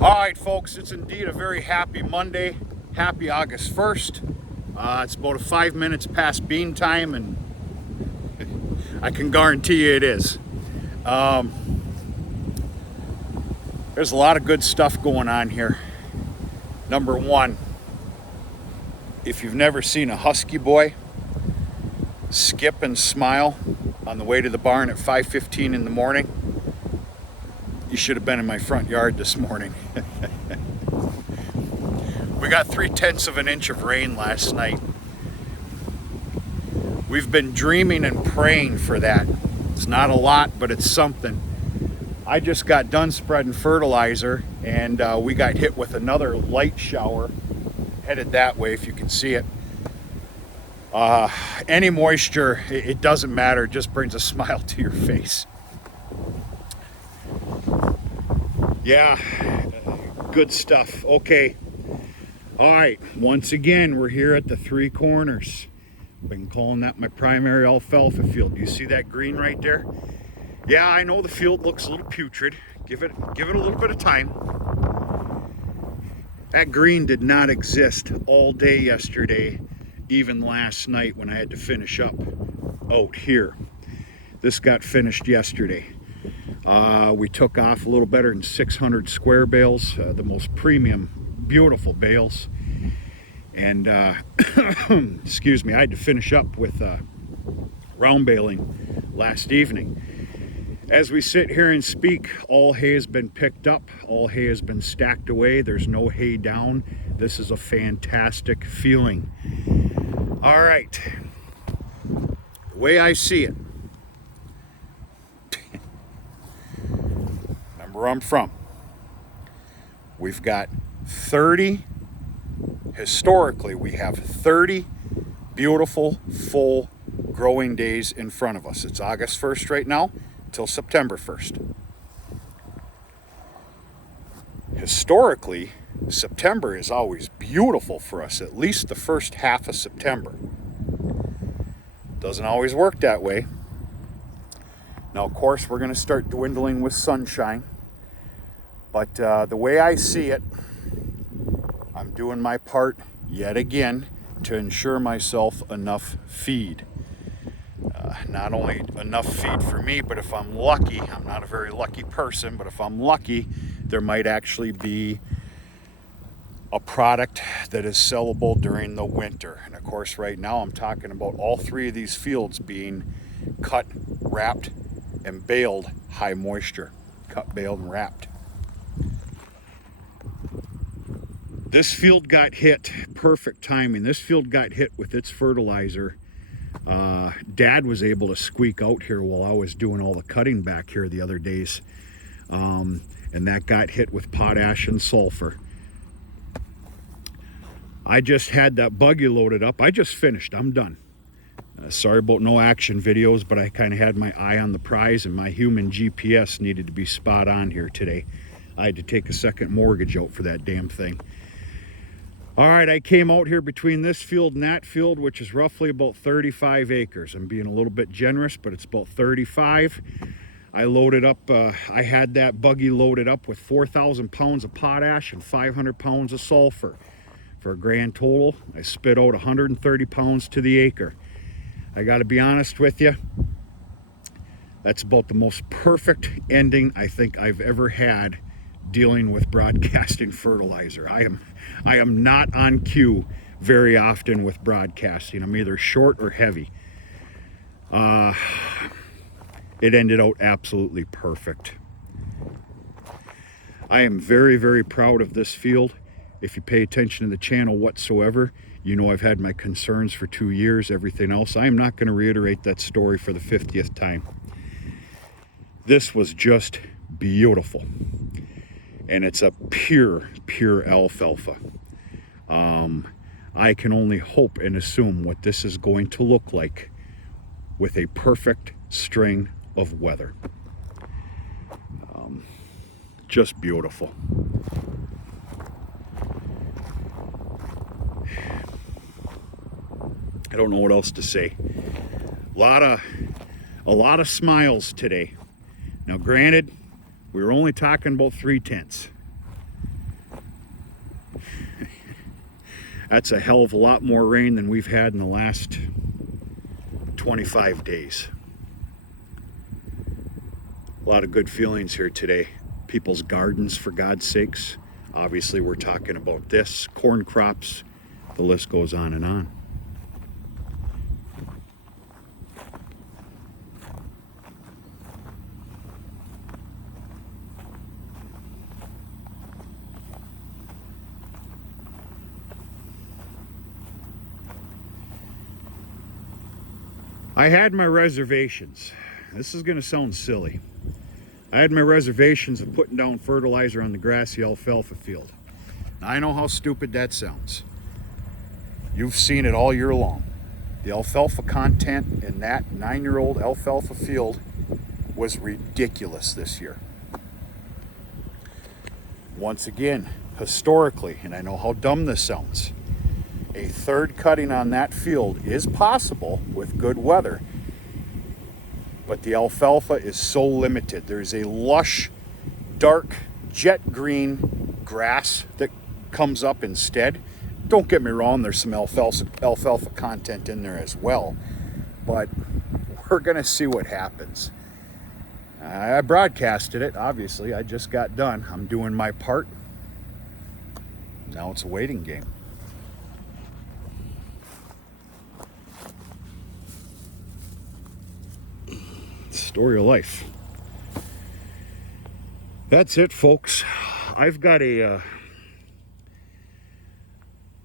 All right, folks, it's indeed a very happy Monday. Happy August 1st. It's about 5 minutes past bean time, and I can guarantee you it is. There's a lot of good stuff going on here. Number one, if you've never seen a husky boy skip and smile on the way to the barn at 5:15 in the morning, you should have been in my front yard this morning. We got 3/10 of an inch of rain last night. We've been dreaming and praying for that. It's not a lot, but it's something. I just got done spreading fertilizer, and we got hit with another light shower headed that way, if you can see it. Any moisture, it doesn't matter, it just brings a smile to your face. Yeah, good stuff. Okay. All right, once again, we're here at the Three Corners. I've been calling that my primary alfalfa field. You see that green right there? Yeah, I know the field looks a little putrid. Give it a little bit of time. That green did not exist all day yesterday, even last night when I had to finish up out here. This got finished yesterday. We took off a little better than 600 square bales, the most premium, beautiful bales. And excuse me, I had to finish up with round baling last evening. As we sit here and speak, all hay has been picked up, all hay has been stacked away, there's no hay down. This is a fantastic feeling. All right, the way I see it, remember where I'm from, we've got 30, historically we have 30 beautiful full growing days in front of us. It's August 1st right now till September 1st. Historically, September is always beautiful for us, at least the first half of September. Doesn't always work that way. Now, of course, we're going to start dwindling with sunshine, but the way I see it, I'm doing my part yet again to ensure myself enough feed. Not only enough feed for me, but if I'm lucky, I'm not a very lucky person, but if I'm lucky, there might actually be a product that is sellable during the winter. And of course, right now I'm talking about all three of these fields being cut, wrapped, and baled high moisture. Cut, baled, and wrapped. This field got hit, perfect timing. This field got hit with its fertilizer. Dad was able to squeak out here while I was doing all the cutting back here the other days. And that got hit with potash and sulfur. I just had that buggy loaded up. I just finished, I'm done. Sorry about no action videos, but I kind of had my eye on the prize, and my human GPS needed to be spot on here today. I had to take a second mortgage out for that damn thing. All right, I came out here between this field and that field, which is roughly about 35 acres. I'm being a little bit generous, but it's about 35. I loaded up, I had that buggy loaded up with 4,000 pounds of potash and 500 pounds of sulfur. For a grand total, I spit out 130 pounds to the acre. I gotta be honest with you, that's about the most perfect ending I think I've ever had dealing with broadcasting fertilizer. I am not on cue very often with broadcasting. I'm either short or heavy. It ended out absolutely perfect. I am very, very proud of this field. If you pay attention to the channel whatsoever, you know I've had my concerns for 2 years, everything else. I am not going to reiterate that story for the 50th time. This was just beautiful. And it's a pure alfalfa. I can only hope and assume what this is going to look like with a perfect string of weather. Just beautiful. I don't know what else to say. A lot of smiles today. Now, granted, we were only talking about 3/10. That's a hell of a lot more rain than we've had in the last 25 days. A lot of good feelings here today. People's gardens, for God's sakes. Obviously, we're talking about this, corn crops, the list goes on and on. I had my reservations. This is going to sound silly. I had my reservations of putting down fertilizer on the grassy alfalfa field. Now, I know how stupid that sounds. You've seen it all year long. The alfalfa content in that 9-year-old alfalfa field was ridiculous this year. Once again, historically, and I know how dumb this sounds, a third cutting on that field is possible with good weather, but the alfalfa is so limited. There's a lush, dark, jet green grass that comes up instead. Don't get me wrong, there's some alfalfa content in there as well, but we're gonna see what happens. I broadcasted it, obviously. I just got done. I'm doing my part. Now it's a waiting game. Story of life. That's it, folks. I've got a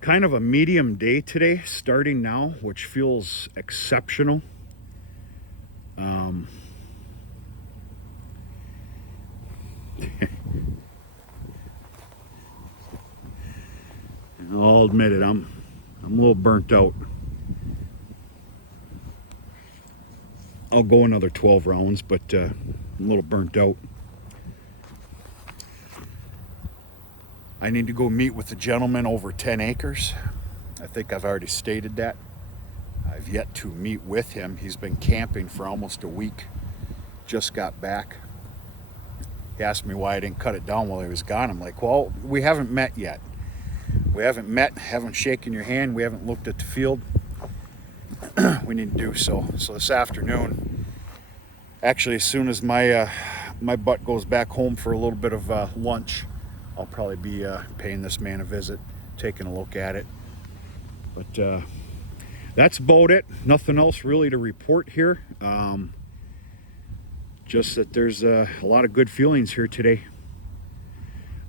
kind of a medium day today, starting now, which feels exceptional. I'll admit it, I'm a little burnt out. I'll go another 12 rounds, but I'm a little burnt out. I need to go meet with the gentleman over 10 acres. I think I've already stated that. I've yet to meet with him. He's been camping for almost a week. Just got back. He asked me why I didn't cut it down while he was gone. I'm like, well, we haven't met yet. We haven't met, haven't shaken your hand, we haven't looked at the field. We need to do so. So this afternoon, actually, as soon as my butt goes back home for a little bit of lunch, I'll probably be paying this man a visit, taking a look at it. But that's about it. Nothing else really to report here. Just that there's a lot of good feelings here today.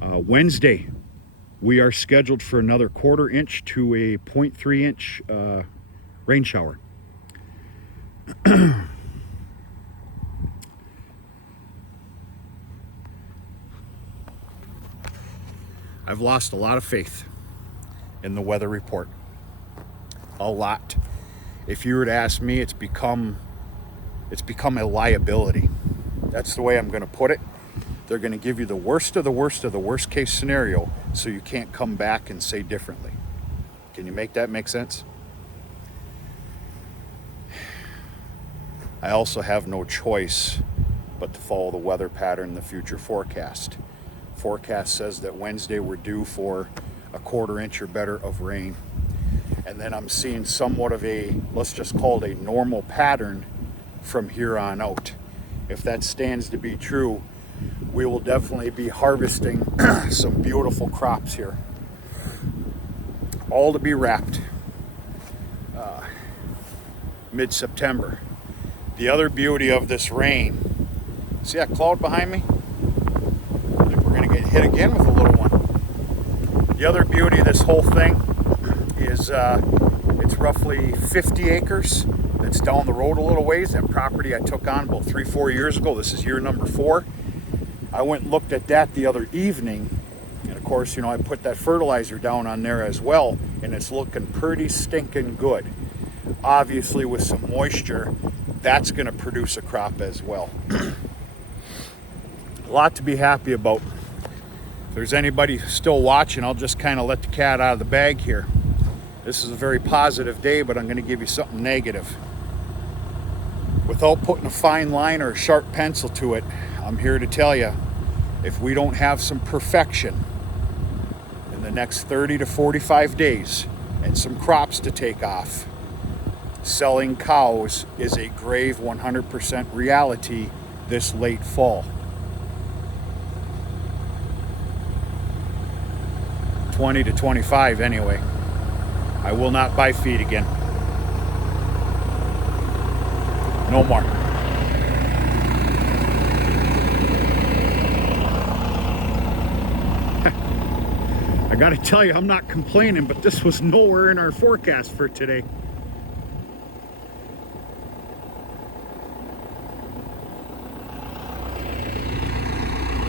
Wednesday, we are scheduled for another 1/4 inch to a 0.3 inch rain shower. I've lost a lot of faith in the weather report. A lot. If you were to ask me, it's become a liability. That's the way I'm going to put it. They're going to give you the worst of the worst of the worst case scenario, so you can't come back and say differently. Can you make that make sense? I also have no choice but to follow the weather pattern in the future forecast. Forecast says that Wednesday we're due for a 1/4 inch or better of rain. And then I'm seeing somewhat of a, let's just call it a normal pattern from here on out. If that stands to be true, we will definitely be harvesting some beautiful crops here. All to be wrapped mid-September. The other beauty of this rain, see that cloud behind me? I think we're going to get hit again with a little one. The other beauty of this whole thing is it's roughly 50 acres. It's down the road a little ways. That property I took on about 3-4 years ago. This is year number 4. I went and looked at that the other evening, and of course, you know, I put that fertilizer down on there as well, and it's looking pretty stinking good. Obviously, with some moisture, that's going to produce a crop as well. A lot to be happy about. If there's anybody still watching, I'll just kind of let the cat out of the bag here. This is a very positive day, but I'm going to give you something negative. Without putting a fine line or a sharp pencil to it, I'm here to tell you, if we don't have some perfection in the next 30 to 45 days, and some crops to take off. Selling cows is a grave 100% reality this late fall. 20 to 25 anyway. I will not buy feed again. No more. I gotta tell you, I'm not complaining, but this was nowhere in our forecast for today.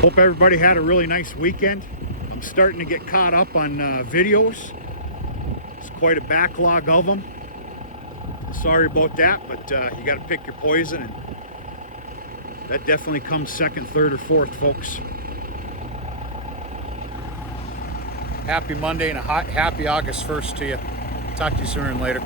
Hope everybody had a really nice weekend. I'm starting to get caught up on videos. It's quite a backlog of them. Sorry about that, but you got to pick your poison, and that definitely comes second, third, or fourth, folks. Happy Monday and a happy August 1st to you. Talk to you sooner and later.